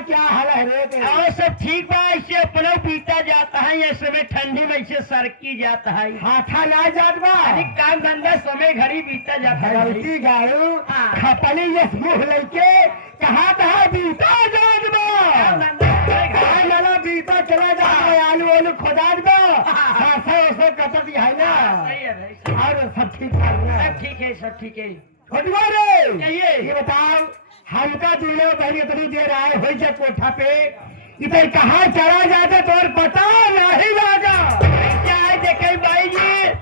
क्या हाल है रे? और सब ठीक बा। ऐसे अपना बीता जाता है, ये समय ठंडी में ऐसे सरकी जाता है। हाथा ना जात बा अरे काम धंधा समय घड़ी बीता जाता है। भगवती गाड़ू हाँ। खपली ये मुँह लेके कहा बीता जात बा। काम धंधा समय घड़ी- हाँ, मला बीता चला जात बा। आलू आलू खोदात बा। सासा उसे कटत है ना। सही है भाई, सही है। और सब ठीक ठाक ना? सब ठीक है, सब ठीक है। छोटुआ रे, कहिए। ये बताओ, हमका दूल्हे बहन इतनी देर आए हुई से कोठा पे, इधर कहाँ चला जाते तो और पता नहीं लगा। क्या है देखे भाई जी,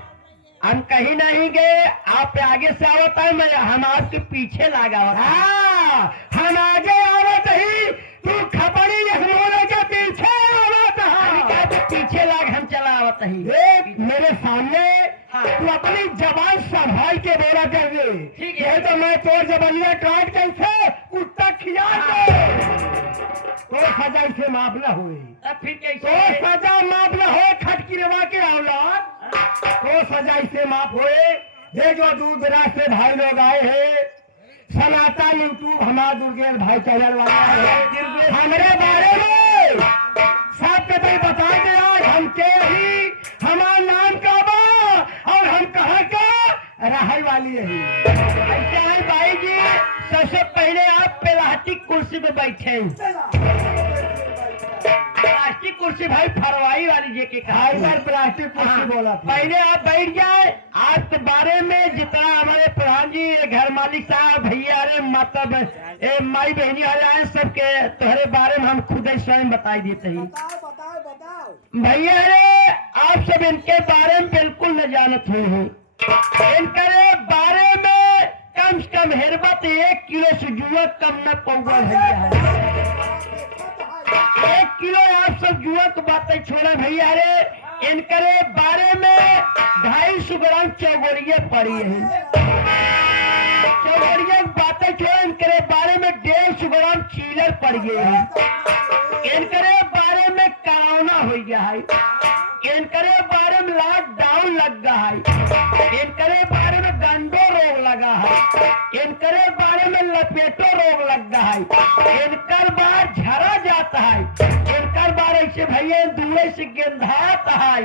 हम कहीं नहीं गए। आप आगे से आवत है, मैं हम आपके पीछे लगा हुआ था। हाँ, हम आगे आवत ही, तू खपड़ी यखमोने के पीछे आवत अभी है। क्या तो पीछे लाग हम चला आवत ही। देख मेरे सामने हाँ। तू अपनी जबान संभाल के बोला कर दे। ठीक है। ये तो मैं तोर जबलिया काट कैसे कुत्ता खिया के तो सजा इसे माफ न हुई। तब फिर तो कैसे? सजा माफ न हो खटकिरवा के औलाद, तो सजा इसे माफ होए। ये जो दूर दराज से भाई लोग आए हैं, सनातन यूट्यूब हमारा दुर्गेश भाई चैनल वाला है, हमारे बारे में सब कभी बता दे। आज हम के ही हमारा नाम का बा और हम कहाँ का रहल वाली है। ऐसे है भाई जी, सबसे पहले आप प्लास्टिक कुर्सी पे बैठे। प्लास्टिक कुर्सी भाई फरवाई वाली जे के कहा। फाइबर प्लास्टिक कुर्सी बोला था। पहले आप बैठ जाए। आपके बारे में जितना हमारे प्रधान जी, घर मालिक साहब, भैया रे, मतलब माई बहनी वाले आए, सबके तुम्हारे बारे में हम खुद ही स्वयं बताई देते हैं। भैया रे, आप सब इनके बारे में बिल्कुल न जानत हुए हैं। इनके बारे में कम से कम हेरबत 1 किलो से जुआ कम न पौवा भैया है। 1 किलो आप सब जुआ की बातें छोड़े भैया रे। इनके बारे में 250 ग्राम चौगड़िया पड़ी है। चौगड़िया की बातें छोड़े, इनके बारे में 150 ग्राम चीलर पड़ गए है। इनके बारे में कोरोना हो गया है। इनके बारे में लॉकडाउन लग गया है। इनके बारे में गंडो रोग लगा है। इनके बारे में लपेटो रोग लग गया है। इनकर बार झरा जाता है। इनकर बार ऐसे भैया दूल्हे से गेंधाता है।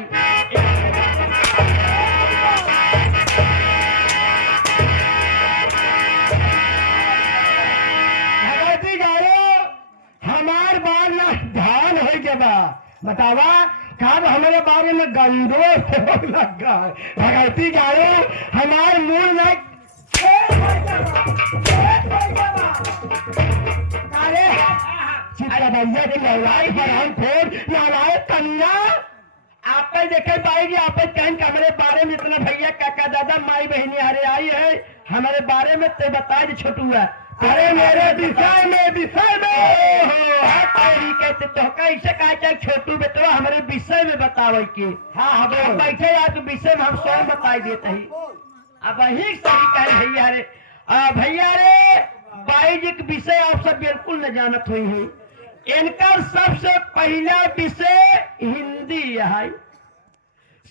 भगवती गाड़ो हमार बार ना धान हो जबा बतावा कब हमारे बारे में गंदो रोग लगा है। भगवती गाड़ो हमार मुंह ना अरे चित्ता बंदे की लड़ाई पर हम फोड़ लड़ाई कन्या। आप देखे भाई जी, आप कहें कि हमारे बारे में इतना भैया काका दादा माई बहनी हरे आई है, हमारे बारे में तो बता दे छोटू है। अरे मेरे विषय में कहते तो कैसे कहा चाहे छोटू बेटवा हमारे विषय में बतावे के। हाँ हाँ अब बोल। बैठे आपके विषय में हम स्वयं बताई देते ही। अब वही सही कहे भैया रे। भैया रे, भाई जी के विषय आप सब बिल्कुल न जानत हुई हैं। इनका सबसे पहला विषय हिंदी है।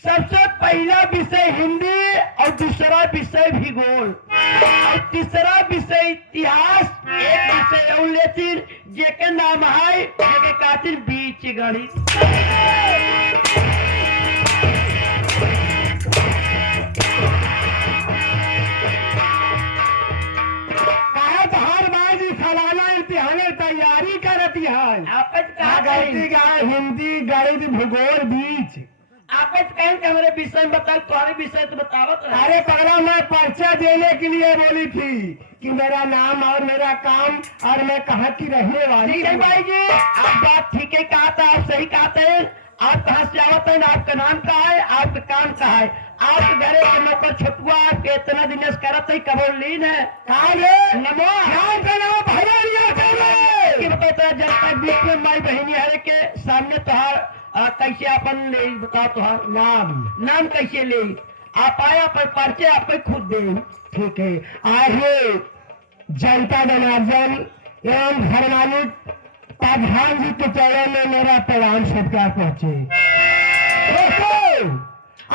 सबसे पहला विषय हिंदी और दूसरा विषय भूगोल और तीसरा विषय इतिहास। एक विषय और लेकिन जेके नाम है जेके कातिल बीच गणित। सालाना इम्तिहान तैयारी करती है। आपस गलती का हिंदी गणित भूगोल बीच आपस कहें कि हमारे विषय में बताओ, तुम्हारे विषय तो बतावत रहे। अरे पहला मैं पर्चा देने के लिए बोली थी कि मेरा नाम और मेरा काम और मैं कहाँ की रहने वाली ठीक है हूँ। भाई जी, आप बात ठीक है कहा था, आप सही कहा था। आप कहाँ से आवत है, आपका नाम क्या है, आपका काम क्या है। आप घरे के नौकर छुटुआ आपके इतना दिन से करत है, कबो लीन है नमो नाम का नाम भैया लिया कर कि बताता जब तक बीच में माई बहनी हरे के सामने तुहार कैसे अपन ले बताओ, तुहार नाम कैसे ले आप आए, अपन पर्चे आप खुद दे। ठीक है, आइए जनता जनार्दन एवं घर मालिक प्रधान जी के चरण में मेरा प्रणाम सत्कार पहुंचे। दोस्तों,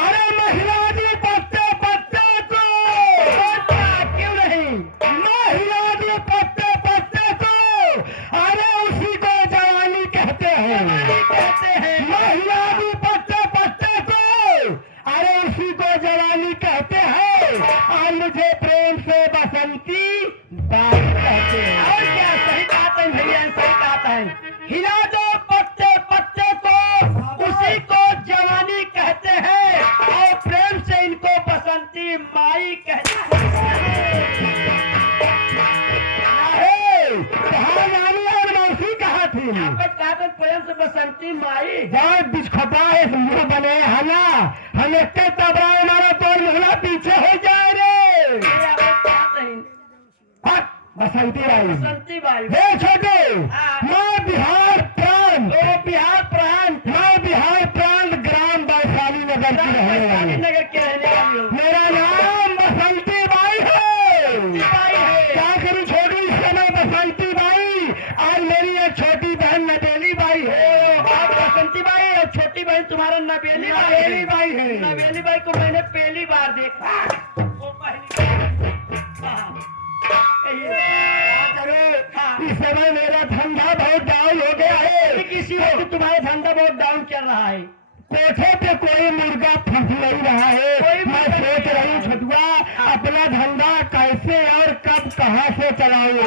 अरे महिला जी पत्ते पत्ते को क्यों नहीं, महिला जी पत्ते पत्ते को अरे उसी को कहते हैं। महिला भी पत्ते पत्ते को, अरे उसी को जवानी कहते हैं, और मुझे प्रेम से बसंती बाई कहते हैं। और क्या, सही बात है भैया, सही बात है। हिला दो पत्ते पत्ते को, उसी को जवानी कहते हैं, और प्रेम से इनको बसंती माई कहते हैं। कहा जानी और मौसी कहा थी, आपको कहते प्रेम से बसंती माई। जब बिछखपा है मुंह बने हला, हम एक तबरा हमारा तोड़ मुहला पीछे हो जाए रे। ये आपको कहते हैं हट, बसंती बाई। Basanti by. हे छोटे, हाँ। मैं बिहार प्रांत, तो बिहार प्रांत, मैं बिहार प्रांत ग्राम वैशाली नगर की रहने वैशाली वाली। नगर के रहने वाली हूँ। मेरा नाम बसंती बाई है। बाई है। क्या करूं छोटी, इस समय बसंती बाई और मेरी एक छोटी बहन नटेली बाई है। आप बसंती बाई और छोटी बहन तुम्हारा नवेली नवेली बाई है। नवेली बाई को मैंने पहली बार देखा। वो पहली बार। हाँ। क्या करूं? इस समय मेरा धंधा बहुत डाउन हो गया है। किसी वक्त तुम्हारा धंधा बहुत डाउन चल रहा है। कोठे पे कोई मुर्गा फंस नहीं रहा है। मैं सोच रही हूँ छठुआ, अपना धंधा कैसे और कब कहाँ से चलाऊं रे?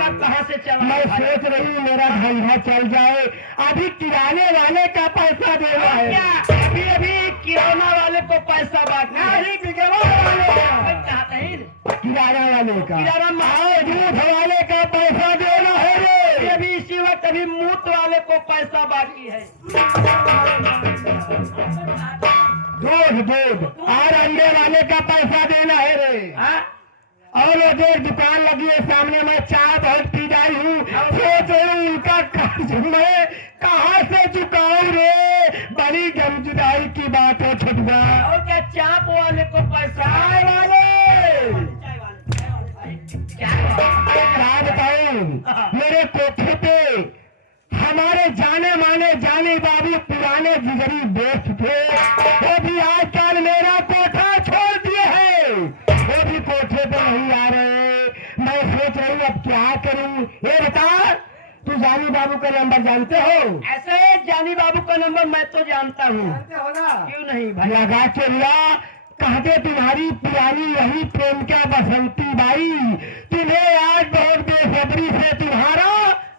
कब कहाँ से चला? मैं सोच रही हूँ मेरा धंधा चल जाए। अभी किराने वाले का पैसा देना है। क्या अभी अभी किराना वाले को पैसा बांटना है? नहीं, बिगवा वाले का, चाहते हैं किराना वाले का, किराना और दूध वाले का पैसा देना है रे। अभी इसी वक्त अभी मूत वाले को पैसा बाकी है। दूध और अंडे वाले का पैसा देना है रे। हाँ? और वो देर दुकान लगी है सामने, मैं चाय बहुत पी रही हूँ। सोच रही हूँ उनका कर्ज मैं कहाँ से चुकाऊं रे? बड़ी गमजुदाई की बात है छुटवा। और क्या चाप वाले को पैसा? चाय वाले क्या क्या बताऊं, मेरे कोठे पे हमारे जाने माने जाने बाबू पुराने जिगरी दोस्त थे, वो भी आजकल मेरा कोठा छोड़ दिए हैं। वो भी कोठे पे नहीं आ रहे। मैं सोच रही हूँ अब क्या करूँ। ये बता, तू जानी बाबू का नंबर जानते हो? ऐसे जानी बाबू का नंबर मैं तो जानता हूँ। क्यों नहीं भाई? लगा के लिया, कहते तुम्हारी पुरानी यही प्रेमिका बसंती बाई तुम्हें आज बहुत बेसब्री से तुम्हारा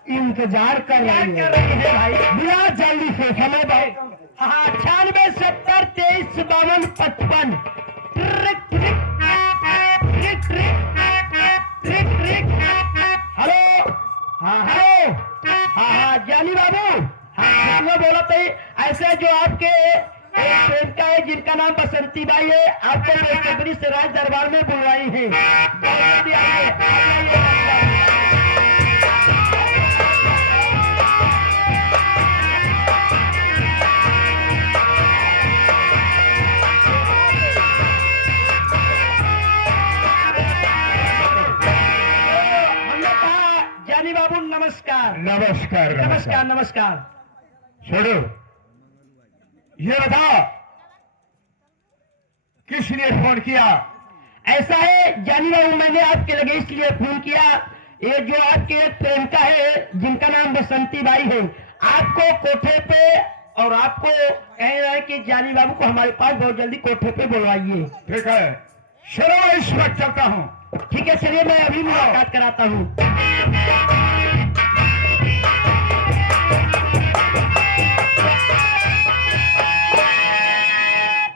इंतजार कर क्या रही कर है। रही है भाई? बिना जल्दी से समय बहुत। हाँ, 98 70 23 52 55। Trick trick trick trick trick trick. Hello, हाँ हेलो, हाँ जानी बाबू, हाँ मैं बोला था ऐसे जो आपके एक प्रेमिका है जिनका नाम बसंती बाई है, आपको बेसब्री से राज दरबार में बुलवाई है। बहुत जल्दी आइए, जानी बाबू नमस्कार। नमस्कार नमस्कार नमस्कार। छोड़ो, ये बता किसने फोन किया? ऐसा है जानी बाबू, मैंने आपके लगे इसलिए फोन किया, ये जो आपके एक प्रेमिका है जिनका नाम बसंती बाई है, आपको कोठे पे और आपको कह रहा है कि जानी बाबू को हमारे पास बहुत जल्दी कोठे पे बुलवाइए। ठीक है, चलो मैं इस वक्त चलता हूँ। ठीक है, चलिए मैं अभी मुलाकात कराता हूँ।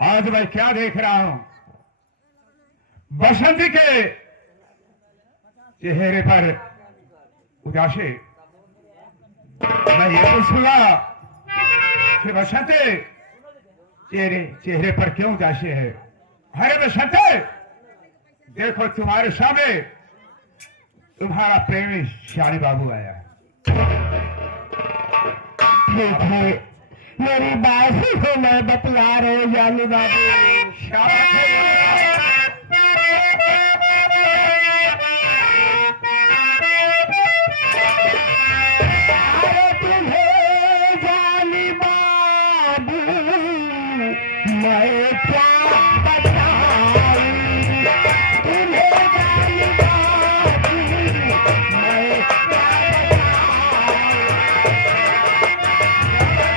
आज मैं क्या देख रहा हूँ, बसंती के चेहरे पर उदासी। मैं ये पूछूंगा कि बसंती चेहरे पर क्यों उदासी है? अरे बसंती, देखो तुम्हारे सामने तुम्हारा प्रेमी शानी बाबू आया है। मेरी बात को मैं बतला रहे जानी बाबू। शाबाश है। अरे तुम्हें जानी बाबू मैं क्या बताऊं, तुम्हें जानी बाबू मैं क्या बताऊं।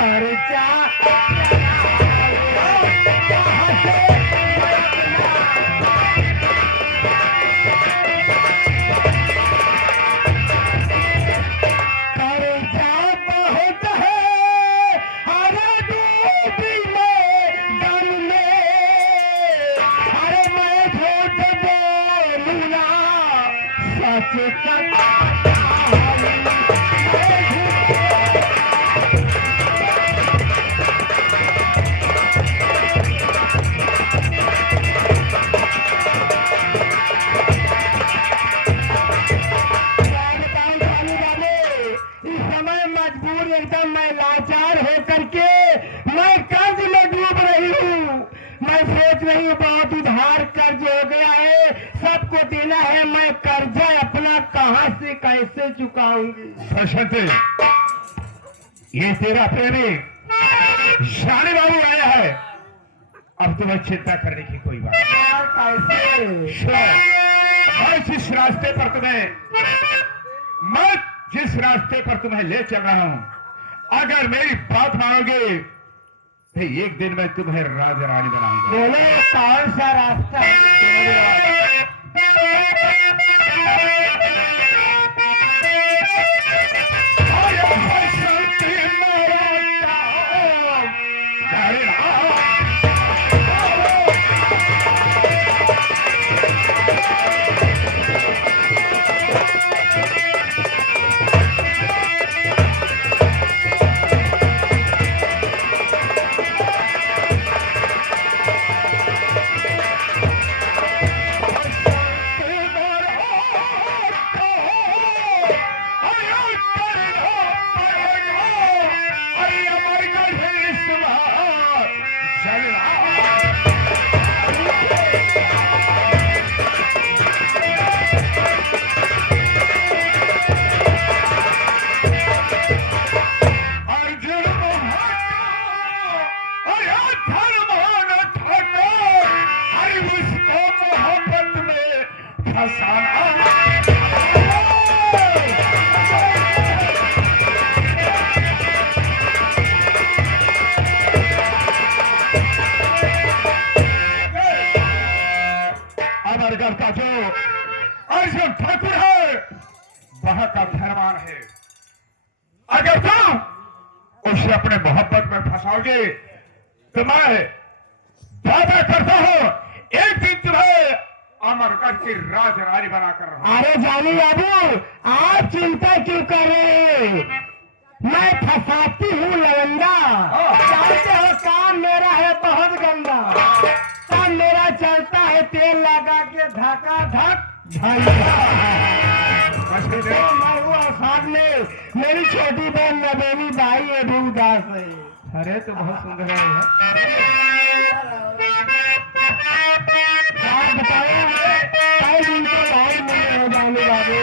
मरचा एकदम मैं लाचार होकर के मैं कर्ज में डूब रही हूँ। मैं सोच रही हूँ बहुत उधार कर्ज हो गया है, सबको देना है, मैं कर्जा अपना कहाँ से कैसे चुकाऊंगी। बसंती, ये तेरा प्रेमी शानी बाबू आया है। अब तुम्हें चिंता करने की कोई बात नहीं। यार कैसे सुनो, मैं जिस रास्ते पर तुम्हें ले चल रहा हूं, अगर मेरी बात मानोगे तो एक दिन मैं तुम्हें राजा रानी बनाऊंगा। बोलो कौन सा रास्ता है? अमरगढ़ का जो अर्जुन ठाकुर है वह का फरमान है, अगर तुम उसे अपने मोहब्बत में फंसाओगे तो मैं वादा करता हूं एक दिन तुम्हें अमरगढ़ की राजरानी बनाकर रहूंगा। अरे जानी बाबू, आप चिंता क्यों कर रहे हैं? मैं फंसाती हूँ लवंदा। जानते हो काम मेरा है बहुत गंदा। काम मेरा चलता है तेल लगा के धका धक साथ में मेरी छोटी बहन नबेनी भाई है भी उदास है। अरे तो बहुत सुंदर है। आप बताओ कई दिन तो भाई मिले हो जाने बाबू।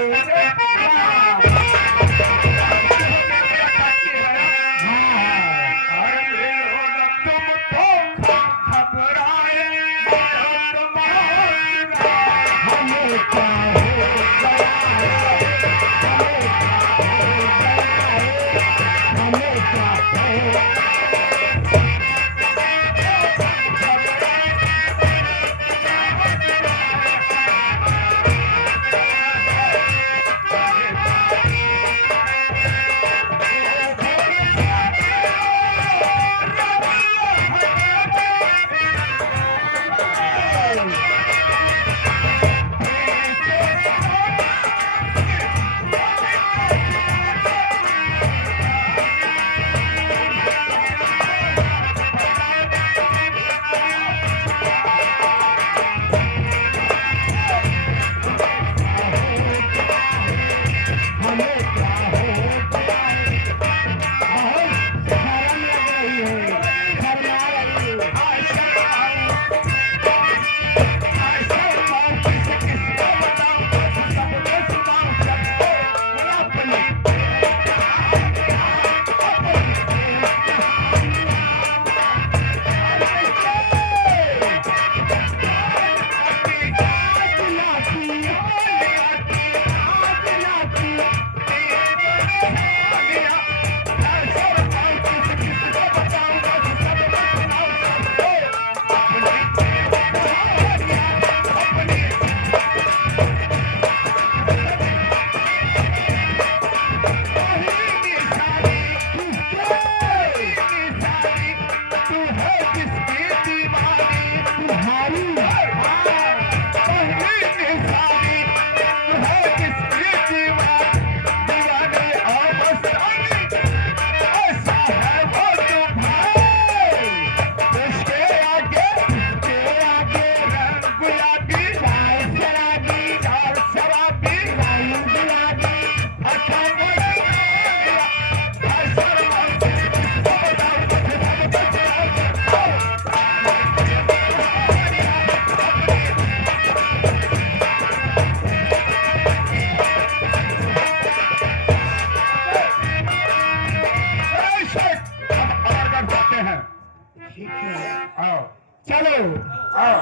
ठीक है आओ चलो आओ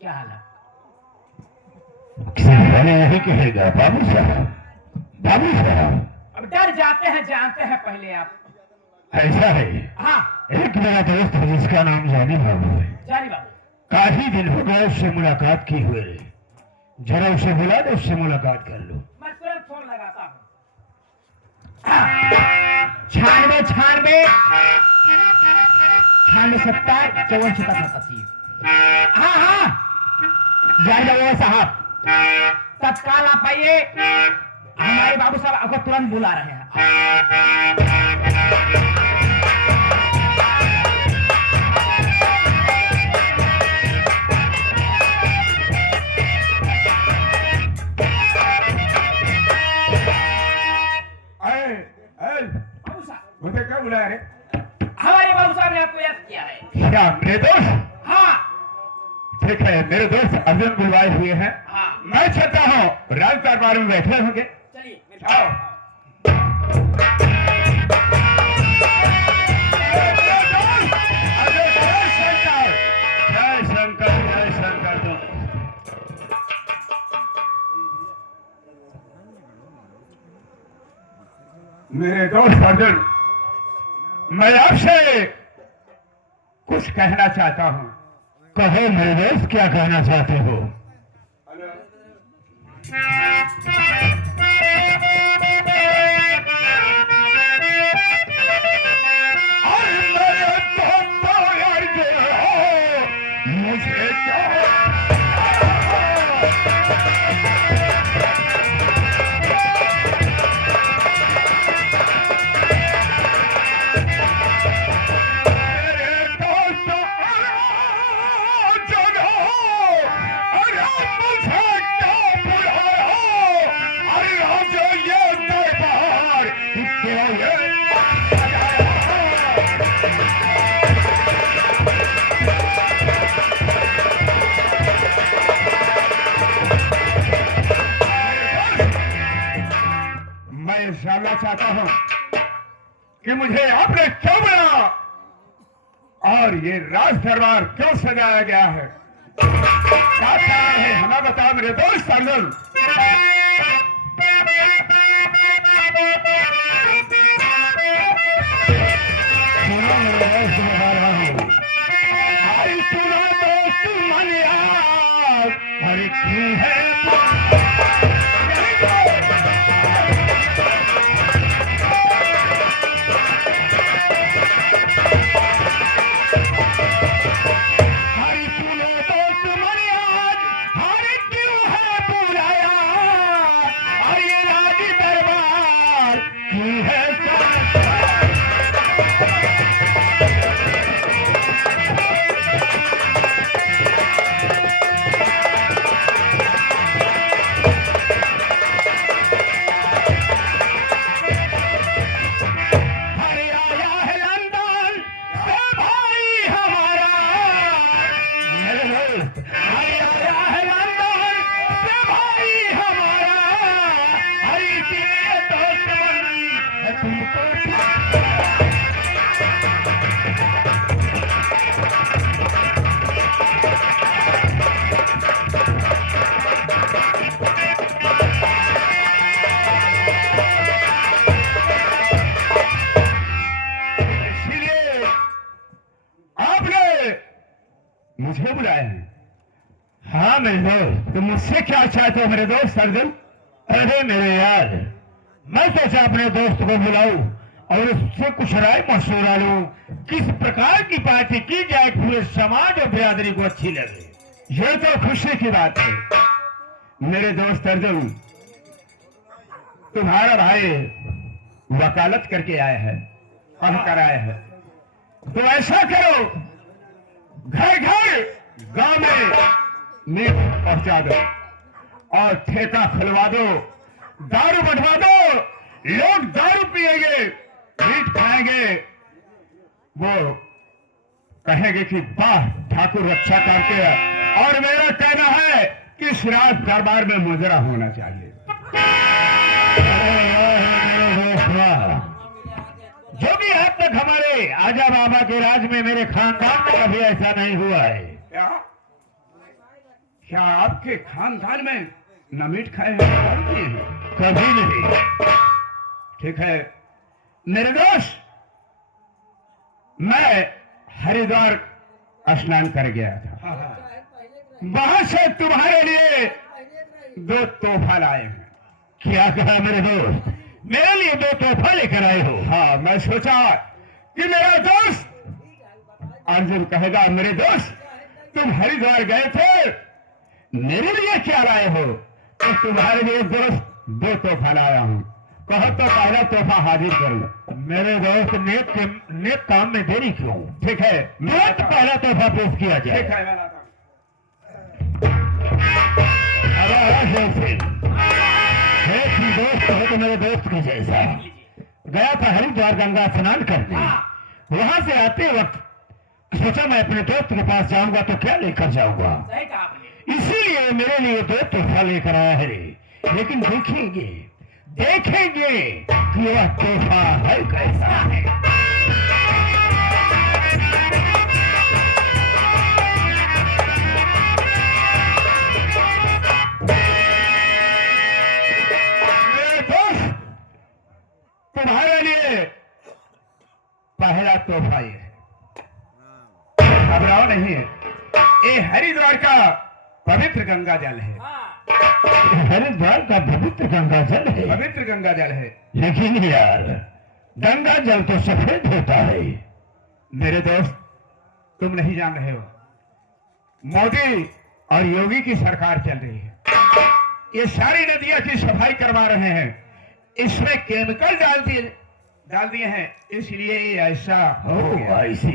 क्या हाल है? मैंने यही कहेगा बाबू साहब अब डर जाते हैं, जानते हैं पहले आप। ऐसा है। हाँ एक मेरा दोस्त है जिसका नाम जानी बाबू है। जानी बाबू, काफी दिन हो गए उससे मुलाकात की हुए रे। जरा उसे बुला दो, उससे मुलाकात कर लो। मैं तुरंत फोन लगाता हूँ। 96 96 70 54 87। हाँ हाँ, जान रहे साहब, तत्काल आप आइए, हमारे बाबू साहब आपको तुरंत बुला रहे हैं। बाबू साहब, मुझे क्या बुलाया रे? हमारे बाबू साहब ने आपको याद किया है। क्या मेरे दोस्त? हाँ ठीक है, मेरे दोस्त अर्जुन बुलवाए हुए हैं। हाँ, मैं चाहता हूँ राज दरबार में बैठे होंगे। चलिए मेरे आओ। जय शंकर जय शंकर। मेरे दोस्त अर्जुन, मैं आपसे कुछ कहना चाहता हूँ। कहो मेरे दोस्त, क्या कहना चाहते हो? मुझे मैं जानना चाहता हूं कि मुझे आपने क्यों बुलाया और ये राज दरबार क्यों सजाया गया है? क्या कारण है, हमें बताओ मेरे दोस्त अर्जुन। सुनो मेरे दोस्त, मैं बता रहा हूं। आई सुनो दोस्त मनिया, अरे क्यों है मुझे बुलाया है? हाँ मेरे दोस्त, तुम मुझसे क्या चाहते हो मेरे दोस्त अर्जुन? अरे मेरे यार, मैं सोचा अपने दोस्त को बुलाऊं और उससे कुछ राय मशवरा लूं, किस प्रकार की पार्टी की जाए पूरे समाज और बिरादरी को अच्छी लगे। ये तो खुशी की बात है मेरे दोस्त अर्जुन। तुम्हारा भाई वकालत करके आया है, पढ़ कर आया है, तो ऐसा करो, घर घर गांव में नींव पहुंचा दो और ठेका खुलवा दो, दारू बढ़वा दो, लोग दारू पिएंगे, मीट खाएंगे, वो कहेंगे कि वाह ठाकुर रक्षा करते हैं। और मेरा कहना है कि श्राद्ध दरबार में मुजरा होना चाहिए। जो भी अब तक हमारे आजा बाबा के राज में मेरे खानदान में कभी ऐसा नहीं हुआ है। क्या क्या आपके खानदान में न मीट खाए हैं न दारू पिए हैं? कभी नहीं। ठीक है मेरे दोस्त, मैं हरिद्वार स्नान कर गया था, वहां से तुम्हारे लिए 2 तोहफा लाए हैं। क्या कहा मेरे दोस्त, मेरे लिए 2 तोहफा लेकर आए हो? हाँ, मैं सोचा कि मेरा दोस्त अर्जुन कहेगा मेरे दोस्त तुम हरिद्वार गए थे, मेरे लिए क्या लाए हो? तो तुम्हारे लिए दोस्त 2 तोहफा लाया हूँ। कहो तो पहला तोहफा हाजिर कर लो। मेरे दोस्त नेक काम में देरी क्यों? ठीक है, तुरंत पहला तोहफा पेश किया जाए। ठीक है, मैं लाता हूं। दोस्त हो तो मेरे दोस्त के जैसा। गया था हरिद्वार गंगा स्नान करने, वहां से आते वक्त सोचा मैं अपने दोस्त के पास जाऊंगा तो क्या लेकर जाऊंगा, इसीलिए मेरे लिए 2 तोहफा लेकर आया है। लेकिन देखेंगे कि वह तोहफा है कैसा है। मेरे दोस्त तुम्हारे लिए पहला तोहफा ये है, घबराओ नहीं है, ये हरिद्वार का पवित्र गंगा जल है। हरिद्वार का पवित्र गंगा जल है? पवित्र गंगा जल है। लेकिन यार गंगा जल तो सफेद होता है। मेरे दोस्त तुम नहीं जान रहे हो, मोदी और योगी की सरकार चल रही है, ये सारी नदियां की सफाई करवा रहे हैं, इसमें केमिकल डाल दिए हैं, इसलिए ये ऐसा हो गया। ऐसी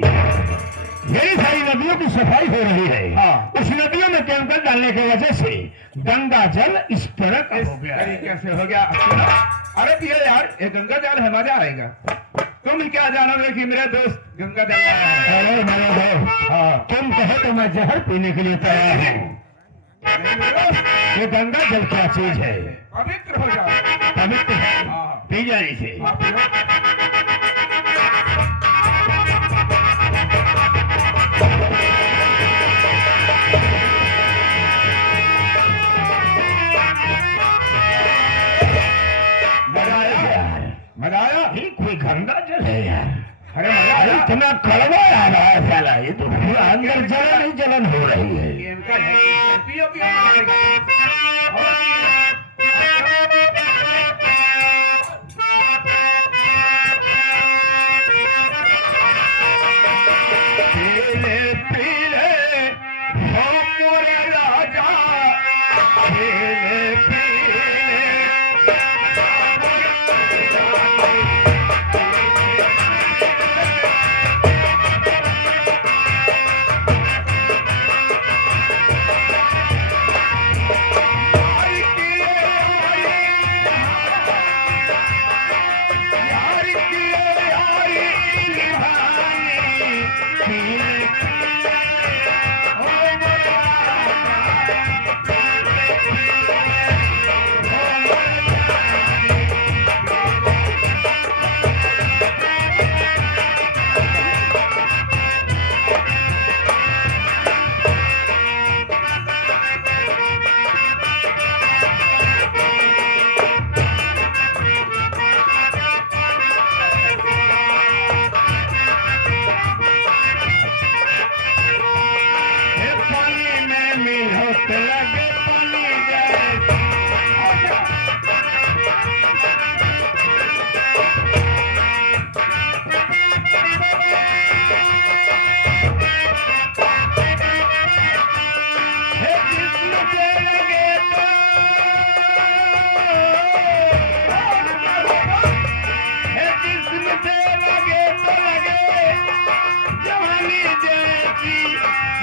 मेरी सारी नदियों की सफाई हो रही है। हाँ। उस नदियों में केमिकल डालने की वजह से गंगा जल इस तरह का इस हो गया है। तरीके से हो गया। अरे पिए यार, ये गंगा जल है, मजा आएगा। तुम क्या जानोगे कि मेरे दोस्त गंगा जल लाया है? अरे मेरे दोस्त, हाँ, तुम कहो तो मैं जहर पीने के लिए तैयार हूँ। नहीं मेरे दोस्त, ये गंगा जल क्या चीज है? पवित्र हो जाओ। पवित्र है, हाँ, पी जाने से। हाँ, पियो। मजा आया? ये कोई गंगा जल है यार? अरे मजा अरे आया? इतना कड़वा आ रहा है साला, ये तो पूरा अंदर जलन ही जलन हो रही है। केमिकल है, पियो पियो, मजा आएगा। और पीले पीले हो मोरे राजा, पीले पीले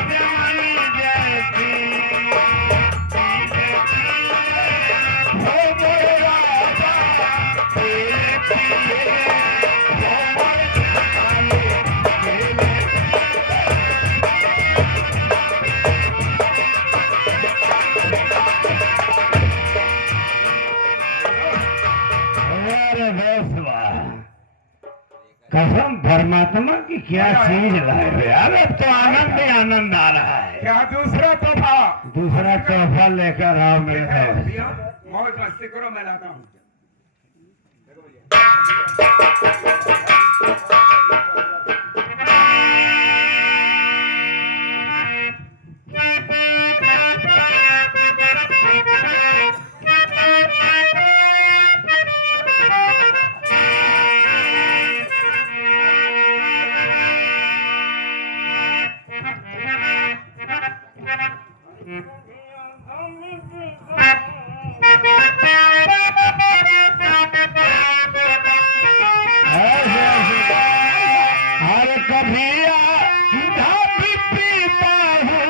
जवानी जैसी परमात्मा की क्या चीज लाए हो यार, अब तो आनंद ही आनंद आ रहा है। क्या दूसरा तोहफा? दूसरा तोहफा लेकर आओ मेरे दोस्त। भैया, मौज मस्ती करो, मैं लाता हूँ। अरे कभी भी पीता हूँ,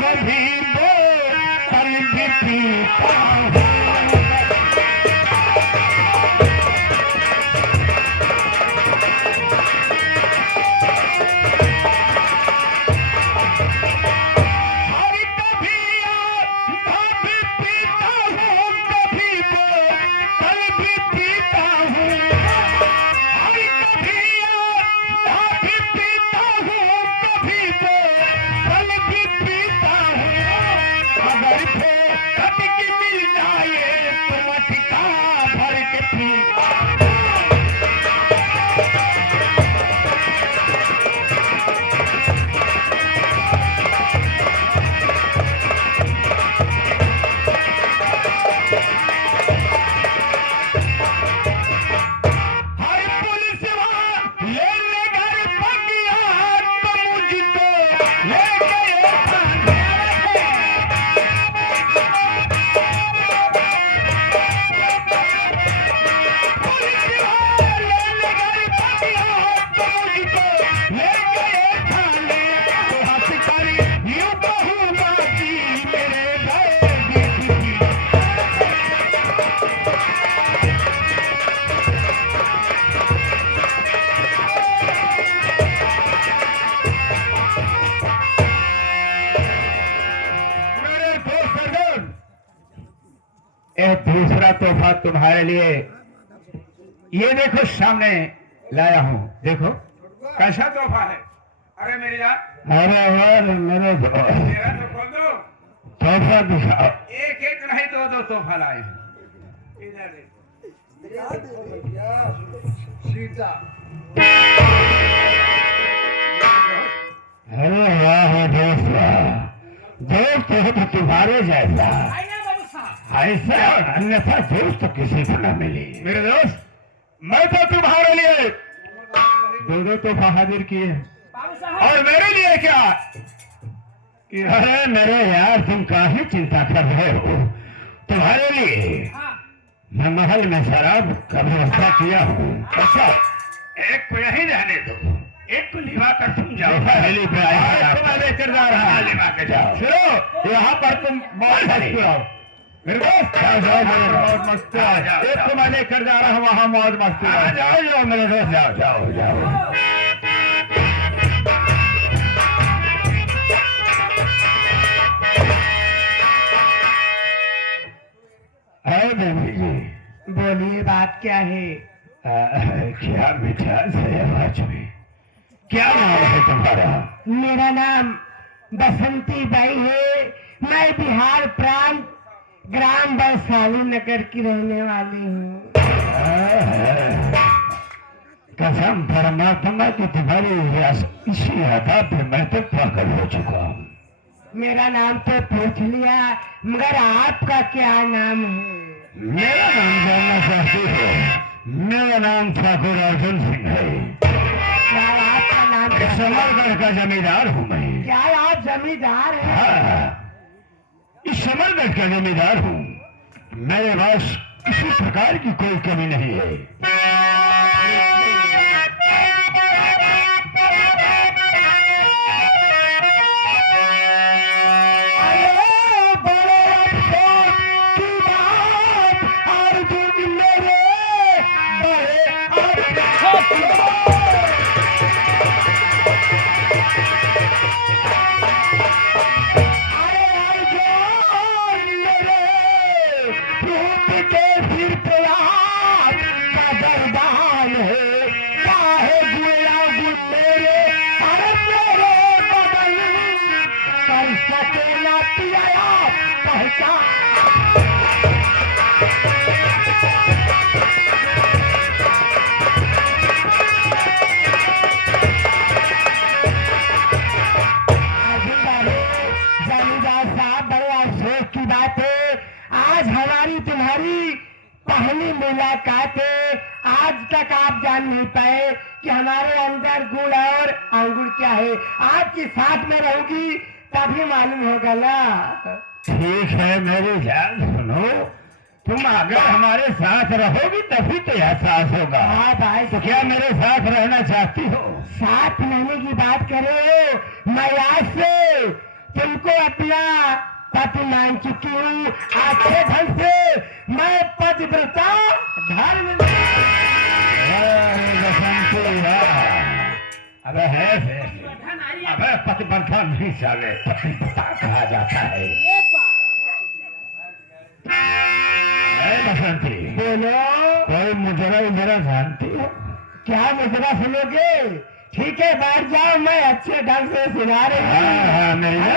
कभी बोतल भी पीता हूँ। अरे कभी भी पीता हूँ, कभी बोतल भी पीता हूँ। अरे कभी भी पीता हूँ, कभी बोतल भी पीता हूँ। अगर फिर कभी मिल जाए तो मटका भर के पीता हूँ। हर पुलिस लेने घर पगिया तो मुझको ले गए थाने। पुलिस लेने घर पगिया तो मुझको ले गए थाने। तो हंस कर यूं कहूँगा कि मेरे भाई मेरे दोस्त अर्जुन, एक दूसरा तोहफा तुम्हारे लिए, ये देखो सामने लाया हूँ, देखो। कैसा तोहफा है? अरे मेरी जान, अरे वाह मेरे दोस्त, मेरा तो खोल दो। तोहफा दिखाओ। एक एक नहीं, दो दो तोहफा लाए हैं। इधर देखो। अरे वाह दोस्त, दोस्त हो तो तुम्हारे जैसा, ऐसा और अन्यथा दोस्त तो किसी को न मिली। मेरे दोस्त, मैं तो तुम्हारे लिए दो दो तोहफा हाजिर किए। और मेरे लिए क्या? अरे मेरे यार, तुम काहे चिंता कर रहे हो? तुम्हारे लिए मैं महल में शराब का व्यवस्था किया हूँ। अच्छा, एक को यही रहने दो, एक को लिवा कर तुम जाओ। पहली पे आया तुम्हें लेकर जा रहा है, लिवा के जाओ। चलो यहाँ पर तुम मौज मस्ती हो। मेरे दोस्त, जाओ जाओ मेरे दोस्त, मौज मस्ती हो। जाओ, एक जाओ। को मैं लेकर जा रहा हूँ वहाँ मौज मस्ती हो। जाओ जाओ मेरे दोस्त, जाओ जाओ जाओ। अरे बेबी जी, बोलिए, बात क्या है? क्या मिठास है आवाज में। क्या नाम है तुम्हारा? मेरा नाम बसंती बाई है। मैं बिहार प्रांत ग्राम वैशाली नगर की रहने वाली हूँ। कसम परमात्मा की तुम्हारी इसी अदा पे मैं तो पागल हो चुका हूँ। मेरा नाम तो पूछ लिया, मगर आपका क्या नाम है? मेरा नाम जानना चाहती हो? मेरा नाम ठाकुर अर्जुन सिंह है। क्या आपका नाम? समरगढ़ का जमींदार हूँ मैं। क्या आप जमींदार हैं? हाँ, इस समरगढ़ का जमींदार हूँ। मेरे पास किसी प्रकार की कोई कमी नहीं है। अरे बड़े अफसोस की बात, अर्जुन मेरे बड़े अफसोस की बात। अरे अर्जुन मेरे रूप के सिर पे आप का दर्द आज हमारी तुम्हारी पहली मुलाकात है। आज तक आप जान नहीं पाए कि हमारे अंदर गुड़ और अंगूर क्या है। आपके साथ में रहूंगी तभी मालूम होगा ना। ठीक है मेरी जान, सुनो, तुम अगर हमारे साथ रहोगी तभी तो एहसास होगा। हाँ भाई, तो क्या मेरे साथ रहना चाहती हो? साथ रहने की बात करो, मैं आज से तुमको अपना पति मान चुकी हूँ। अच्छे ढंग से मैं पतिव्रता धर्म अबे है अबे पतिव्रता नहीं चले, पतिव्रता कहा जाता है। बसंती, बोलो, कोई मुजरा उजरा जानती हो? क्या मुजरा सुनोगे? ठीक है बैठ जाओ, मैं अच्छे ढंग से सुना रही हूँ। हाँ, मेरी